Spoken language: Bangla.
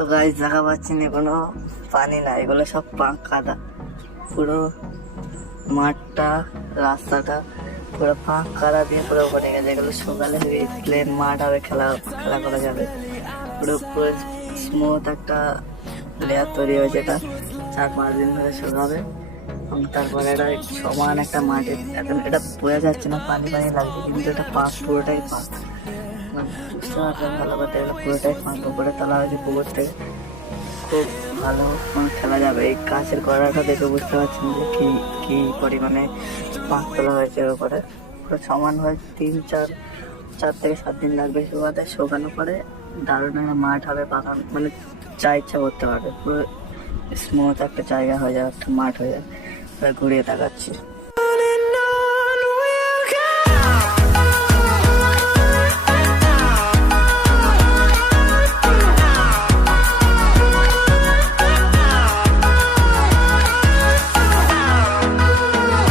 সো গাইস দেখা পাচ্ছি না কোনো পানি নাই, এগুলো সব পাক কাদা পুরো মাঠটা, রাস্তাটা পুরো পাক কাদা দিয়ে পুরো ভরে গেছে, এগুলো সকালে প্লেন মাঠ হবে, খেলা খেলা করা যাবে। পুরো পুরো স্মুথ একটা লেয়ার তৈরি হয়েছে, এটা চার পাঁচ দিন ধরে শুকাবে তারপরে এটা সমান একটা মাঠে, এখন এটা বোঝা যাচ্ছে না, পানি পানি লাগছে, কিন্তু এটা পাক পুরোটাই মানে পুরোটাই ফাঁক উপরে তোলা হয়েছে পুকুর থেকে খুব ভালো মানে খেলা যাবে এই কাছের গড়াটা দেখে বুঝতে পারছেন যে কি কি পরিমাণে পাঁক তোলা হয়েছে এর সমান হয়ে তিন চার চার থেকে সাত দিন লাগবে শুকাতে শুকানোর পরে দারুণ একটা মাঠ হবে বাগান মানে যা ইচ্ছা করতে পারবে, পুরো স্মুথ একটা জায়গা হয়ে যাবে একটা মাঠ হয়ে যাবে, ঘুরিয়ে দেখাচ্ছি।